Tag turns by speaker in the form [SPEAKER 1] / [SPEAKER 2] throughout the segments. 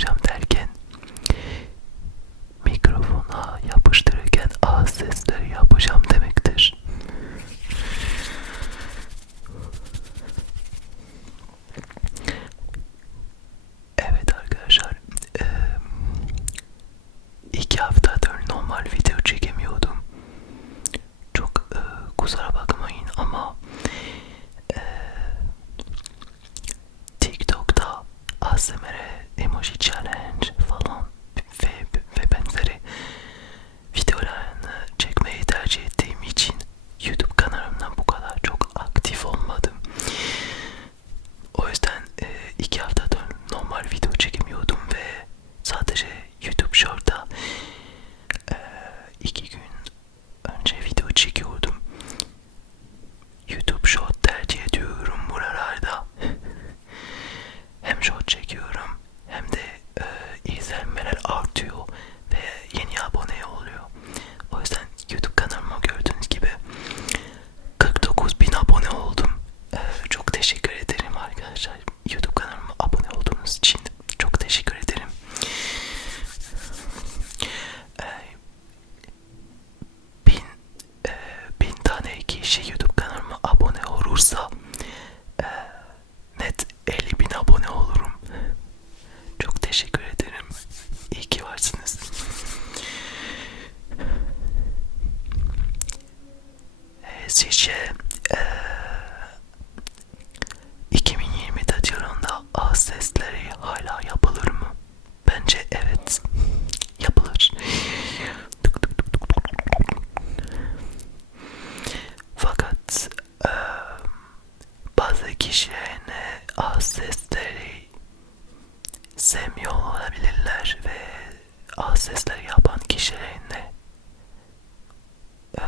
[SPEAKER 1] konuşacağım derken mikrofona yapıştırırken ağız testleri hala yapılır mı? Bence evet. Yapılır. Fakat e, bazı kişilerin az sesleri sevmiyor olabilirler ve az sesleri yapan kişilerin de e,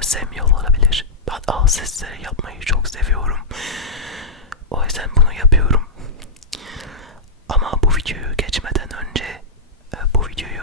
[SPEAKER 1] sevmiyor olabilir. Ben az sesleri yapmayı çok seviyorum. O yüzden bunu yapıyorum bu videoyu geçmeden önce e, bu videoyu